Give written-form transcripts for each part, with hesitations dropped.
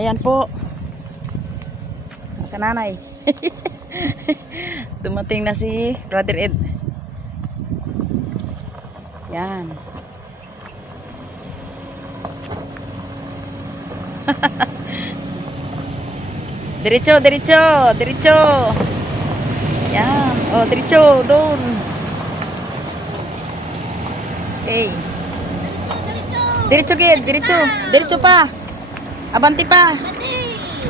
Ayan po. Kananay. Dumating na si Brother Ed. Yan. Diretso, diretso, diretso. Yan. Oh, diretso, doon. Okay. Diretso, gid, diretso. Diretso pa. Abanti pa.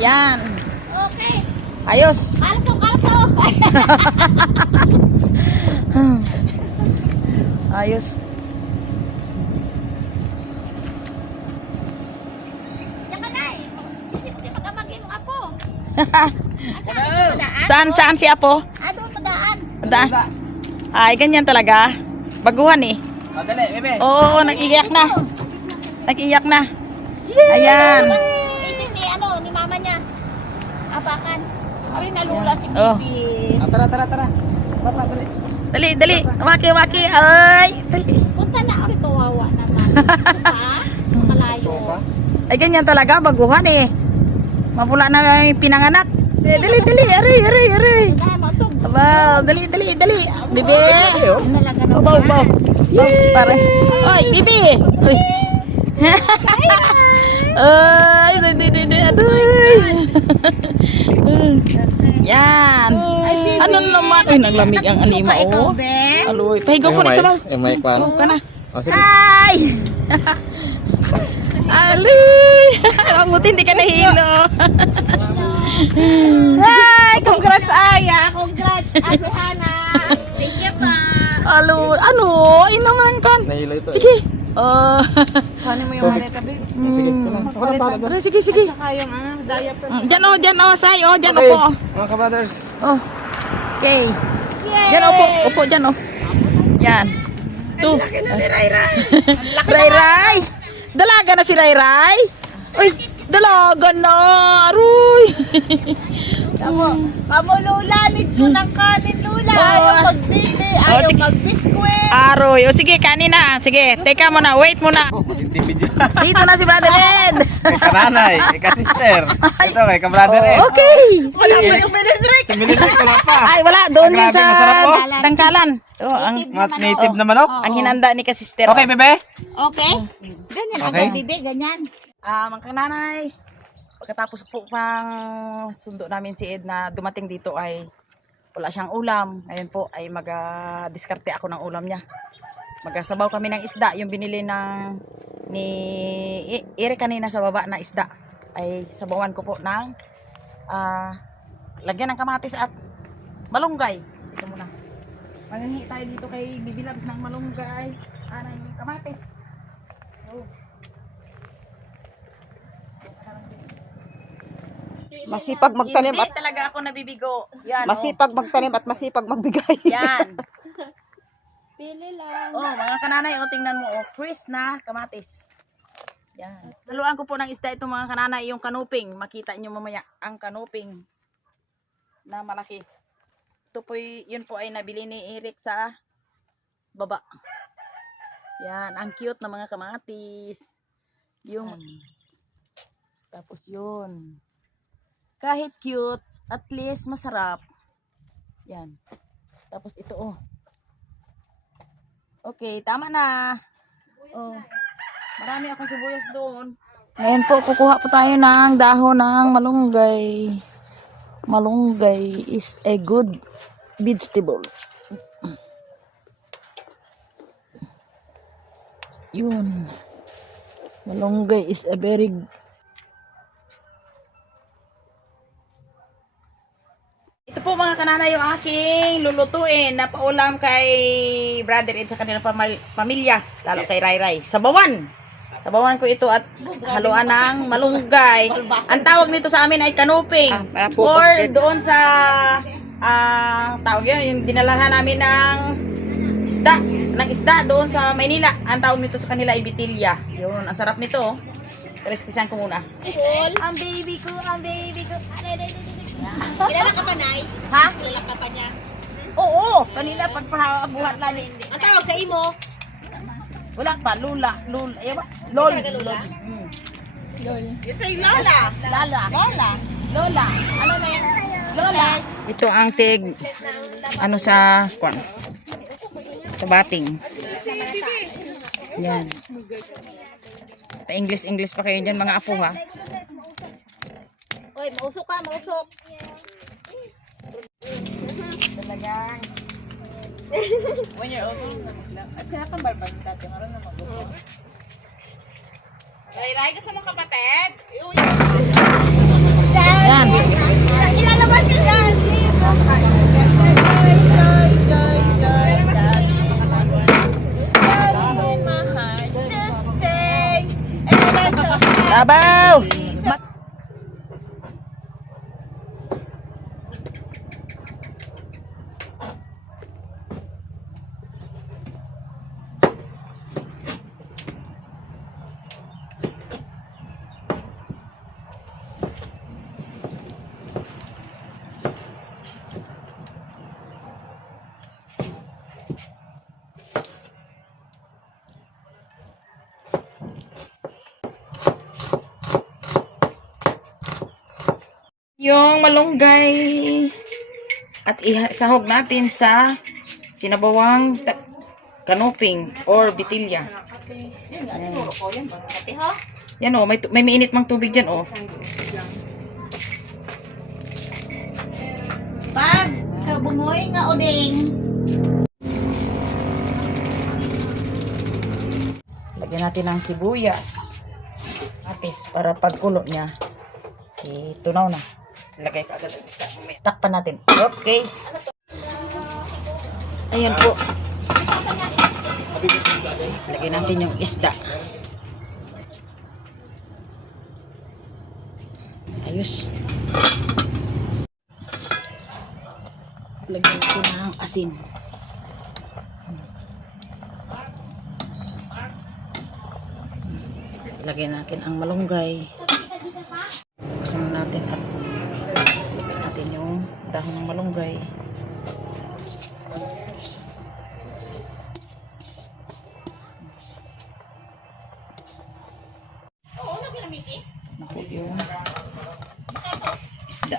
Yan. Okay. Ayos. Kalso, kalso. Ayos. Yan ka na eh. Hindi magamagin mo apo. Saan si Apo? Doon padaan. Daan. Ay, ganyan talaga. Baguhan eh. Madali, bebe. Oo, nag-iyak na. Nag-iyak na. Ayan. Ni ano, ni mama niya. Apakan. Ay, nalula si Oh. Bibi. Tara, tara, tara. Baba, dali. Dali, dali. Waki, waki. Ay, dali. Punta na ako rito, wawa naman. Ha? Malayo. Ay, ganyan talaga. Baguhan eh. Mapula na yung pinanganak. Dali, dali. Aray, aray, aray. Dahil mo ito. Aba, dali, dali, dali. Bibi. Talaga naman. Ubaw, ubaw. Pare. Oy, Bibi. Uy. Ay, dali, dali, dali. Adoy. Yan. Ano naman? Ay, naglamig ang anima, oh. Aloy. Pahigaw ko rin sa bang. May kwan. Ka na. O, sige. Ay! Aloy! Ang buti hindi ka nahilo. Hi! Congrats, Aya! Congrats, Ate Hana! Thank you pa! Aloy. Ano? Ay naman kan. Nahilo ito. Sige. Oh. Paano mo yung maleta, babe? Sige. Sige, sige, sige. Saka yung diaper. Diyan oh, say, oh, diyan Okay, upo. mga ka-brothers. Oh. Okay. Yay! Diyan upo diyan oh. Yan. Tu. Ray Ray. Dalaga na si Ray Ray. Uy, dalaga na. Aroy. Kamo Lula, need ko ng kanin Lula. Oh. Ayaw magdili, ayaw sige. magbiskwit. Aroy. O sige, kanina. Sige, teka muna. Wait muna. Magtitipid yun. Dito na si Brother Ed. Kay kananay, kay ka-sister. Ito, kay ka-brother eh. Okay. Wala pa yung Benedrick. Si Milinik ko lang pa. Ay, wala. Doon yun Grabe, sa masarap po. tangkalan. Oh, ang Native na manok. ang hinanda ni ka-sister. Okay, bebe? Okay? Ganyan Okay. agad, bibi, ganyan. Mga kananay, pagkatapos po pang sundo namin si Ed na dumating dito ay wala siyang ulam. Ngayon po ay mag-diskarte ako ng ulam niya. Magsabaw kami ng isda, yung binili ng ni Ire kanina sa baba na isda. Ay sabawan ko po ng lagyan ng kamatis at malunggay. Ito muna. Maghingi tayo dito kay Bibilabs ng malunggay, ng kamatis. Oh. Masipag magtanim Hindi at talaga ako nabibigo. Yan. masipag magtanim at masipag magbigay. Oh. Yan. Pili lang. Oh, mga kananay, oh, tingnan mo, oh, fresh na kamatis. Yan. Haluan ko po ng isda ito mga kananay, yung kanuping. Makita niyo mamaya ang kanuping na malaki. Ito po, yun po ay nabili ni Eric sa baba. Yan, ang cute na mga kamatis. Yung tapos yun. Kahit cute, at least masarap. Yan. Tapos ito oh. Okay, tama na. Oh. Marami akong sibuyas doon. Ngayon po, kukuha po tayo ng dahon ng malunggay. Malunggay is a good vegetable. Yun. Malunggay is a very Ito po mga kananay yung aking lulutuin na paulam kay Brother Ed sa kanilang pamilya, lalo kay Ray Ray. Sabawan. Sabawan ko ito at haluan ng malunggay. Ang tawag nito sa amin ay kanuping. Or doon sa tawag yun, yung dinalahan namin ng isda doon sa Maynila. Ang tawag nito sa kanila ay bitilya. Yun, ang sarap nito. Kaliskisan ko muna. Ang baby ko, ang baby ko. Kilala ka pa, Nay? Ha? Kilala ka pa niya? Oo, kanila pagpabuhat namin. Ang tawag sa imo? Wala pa, lula. Ayaw ba? Lol. Talaga lula? You say Lola. Lala. Lola. Lola. Ano na yan? Lola. Ito ang tig, ano sa, kwan, sa bating. Si Bibi. Yan. Pa-English pa kayo dyan mga apo ha. Oy, mausok ka, mausok. Talagang. When you're old, at sinakambal ba yung dati? Maroon na mag-upo. Ray-ray ka sa mga kapatid. Uy. Yan. Ilalabas ka dyan. Sabaw! Yung malunggay at isahog natin sa sinabawang kanuping or bitilya. Yan o, may mainit mang tubig dyan o. Pag kabumoy nga uding. Lagyan natin ng sibuyas. Atis para pagkulo niya. Tunaw na. Lagay ka agad. Takpan natin. Okay. Ayan po. Lagyan natin yung isda. Ayos. Lagyan natin ng asin. Lagyan natin ang malunggay. Buksan natin at lagyan natin yung dahon ng malunggay. Naku yung isda.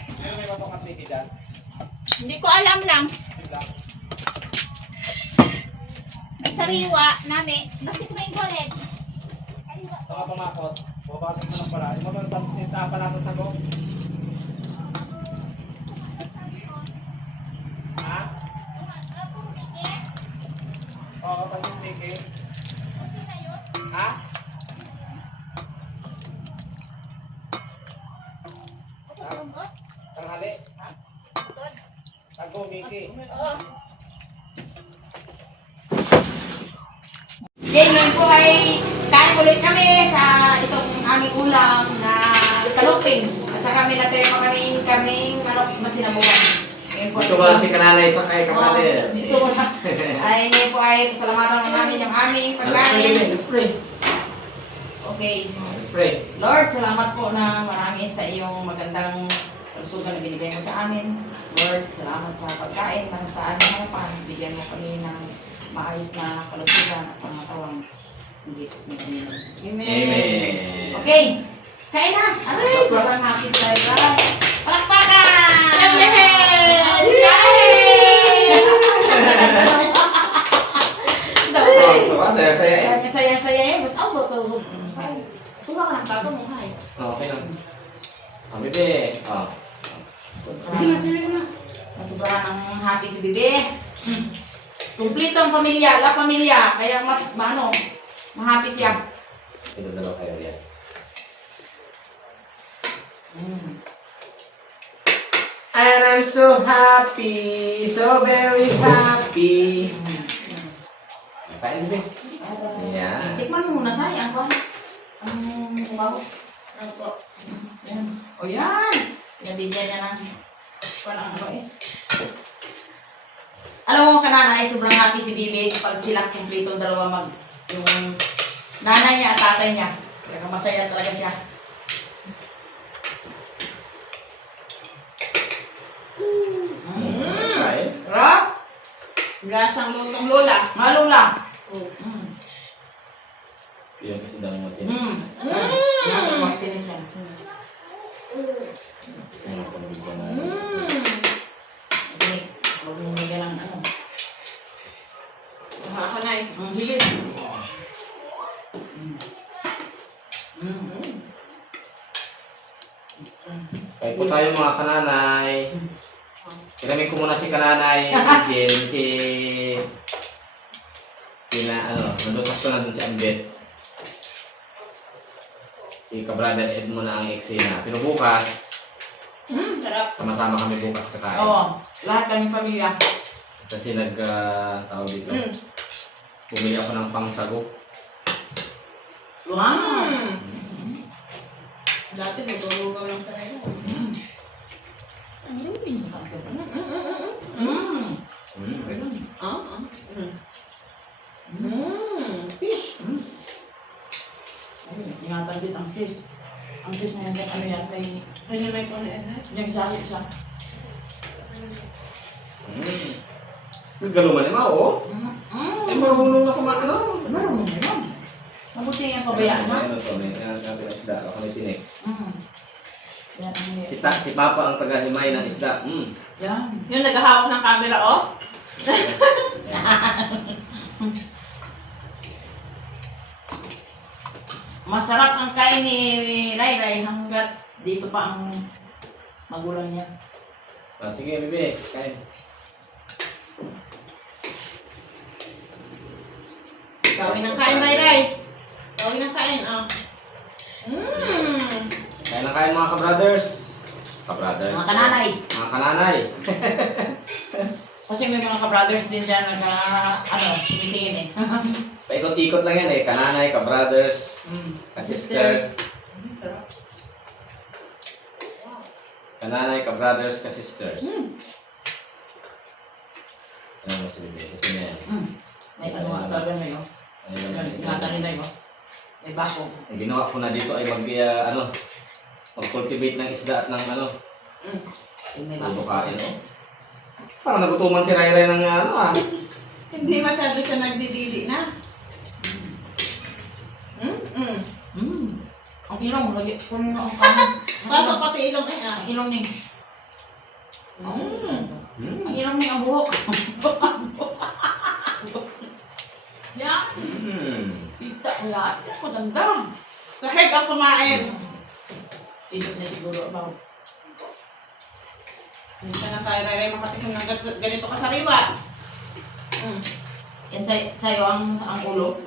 Hindi ko alam lang. May sariwa nami. Bakit may golet? Baka pumakot. Babatin mo lang pala. Magpapinta pa natin sa go. Ha? Oo, kapag yung Mickey. Ha? Tanghali. Tago, Mickey. Ngayon po ay kain ulit kami sa itong aming ulam na kaluping. At saka may natira pa kaming karning manok na sinabuhan. Ngayon po Dito ba si Kananay sa kay kapatid? Dito po. Ay ngayon po ay pasalamatan namin yung aming pagkain. Spray. Okay. Spray. Lord, salamat po na marami sa iyong magandang kalusugan na binigay mo sa amin. Lord, salamat sa pagkain na sa aming harapan. Bigyan mo kami ng maayos na kalusugan at pangatawang. In Jesus' name. Amen. Amen. Okay. Kain na. Aray, sobrang happy sa tayo. Palakpakan! Yay! Saya-saya eh. Saya-saya eh. Basta ako to. Tuwa ka ng plato mo, hay. Okay lang. Kami be. Sobrang ang happy si Bibi. Kumplito ang pamilya, la pamilya. Kaya ma-happy siya. Ito dalawa kayo yan. And I'm so happy, so very happy. Kain be. Yan. Tikman mo muna sayang ko. Ang bago. O yan. Nabigyan niya ng parang ano eh. Alam mo kanana ay sobrang happy si Bibi pag sila kumpletong dalawa yung nanay niya at tatay niya. Kaya masaya talaga siya. Kain. Rock? Gasang lutong lola. Malula. Yan kasi dami mo tin. Yan ang mga Ayun, pambigyan na. Hindi. Huwag mong bigyan ng ano. Nakakanay. Sige. Kahit po tayo mga kananay. Kinamin ko muna si kananay, Angel, nandusas ko na dun si Ambet. Si kabrother Ed mo na ang eksena. Pero bukas, Sarap. sama-sama kami bukas kakain. Oo. Lahat kaming pamilya. Kasi tawag dito. Bumili ako ng pangsagok. Wow. Dati nagulugaw lang sa kayo. Ang rumi. Fish. Ingatan din ang fish. Ang fish na yan, ano yan, Kanya may kunin. yung isa. Galuman naman, oo. Eh, marunong na kumain, ano? Marunong na yun. Mabuti yung pabayaan na. Ano to, may natin ang isda. Ako may tinik. Yan ang yun. Si Papa ang taga-himay ng isda. Yan. Yung naghahawak ng camera, oh. Masarap ang kain ni Ray Ray hanggat dito pa ang magulang niya. Sige, bebe. Kain. Gawin ng kain, Ray. Gawin ng kain, oh. Kain na kain mga kabrothers. Kabrothers. Mga kananay. Mga kananay. Kasi may mga ka-brothers din dyan tumitingin eh. Paikot-ikot lang yan eh. Kananay, kabrothers, ka-sisters. Kananay, kabrothers, ka-sisters. Ano mo si bebe? Gusto niya yan. May ano nga talaga na yun. Ingatan nyo na yun. May bako. Ang ginawa ko na dito ay mag-cultivate ng isda at ng May bako. bubukain. Parang nagutuman si Ray Ray ng Hindi masyado siya nagdidili na. Ang ilong, lagi ko na ang kanan. Pasok pati ilong eh, ah. Ang ilong ni. Ang ilong ni ang buhok. Yan. Kita lahat. Yan, maganda. Sa head ang kumain. Isip na siguro about. Minsan na tayo, Ray, makatikim ng ganito kasariwa. Yan sa'yo ang ulo.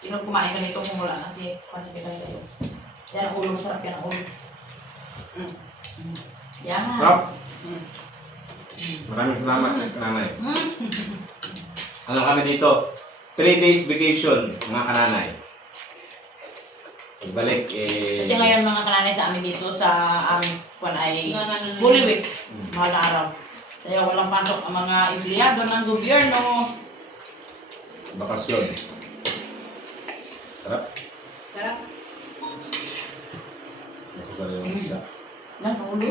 Sino kumain ka nito kung wala na si kayo. Yan ang ulo, masarap yan ang ulo. Yan. Sarap. Maraming salamat, kananay. Ano kami dito? 3 days vacation, mga kananay. Pagbalik, Kasi ngayon mga kananay sa amin dito sa aming kwan ay Holy Week. Mahal na araw. Kaya walang pasok ang mga empleyado ng gobyerno. bakasyon. Sarap. Sarap. Nasugar yung isda. Yan, ang ulo.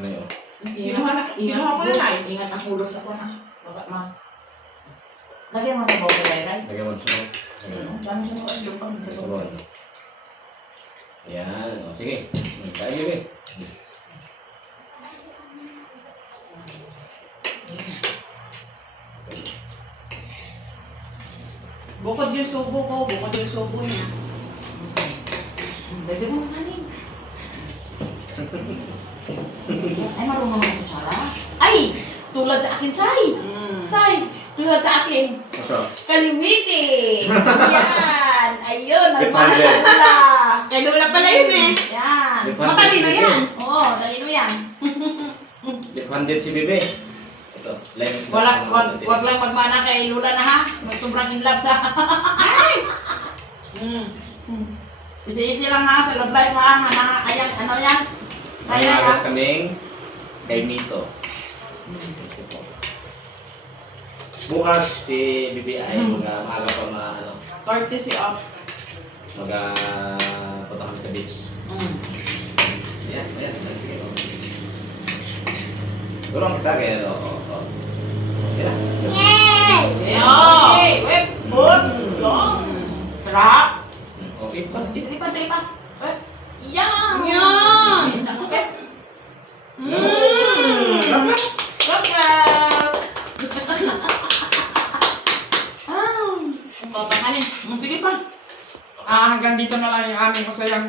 Ano yun? Kinuha ko na tayo. Ingat ang ulo sa kwan ah. Baka ma. Lagyan mo sa bawang Ray. Lagyan mo siya. Dami sa bawang lupa. Sabon. Yan. O, sige. Kain nyo, eh. Bukod yung subo ko, bukod yung subo niya. Dagdag mo ng kanin. Ay, marunong ng kutsara. Ay! Tulad sa akin, Say! Say! Tulad sa akin. Masarap. Kalimiti! Yan! Ayun! Lip Nagmahal handle. ka pala! Kaya dula pala yun eh. Yan! Lip handle Matalino si Bebe. yan. Oo, talino yan. Lip-handed si Bebe. Ito. Wag lang magmana kay Lula na ha. Sobrang in love sa... Isi-isi lang ha, sa love life ha. Ayan, ano yan? Kaya ha. Magagas kaming kay Mito. Bukas si Bibi ay maaga pa Courtesy of. punta kami sa beach. Ayan. Sige. Durang kita kaya Ayan. Yay! Web! Good! Long! Sarap! Okay. Lipat! Web! Yan! Yan! Ako Sige pa. Hanggang dito na lang yung aming masayang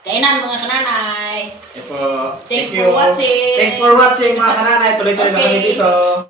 Kainan mga kananay. Ito. Thanks Thank for you. watching. Thanks for watching mga kananay. Tuloy-tuloy na kami Okay. dito.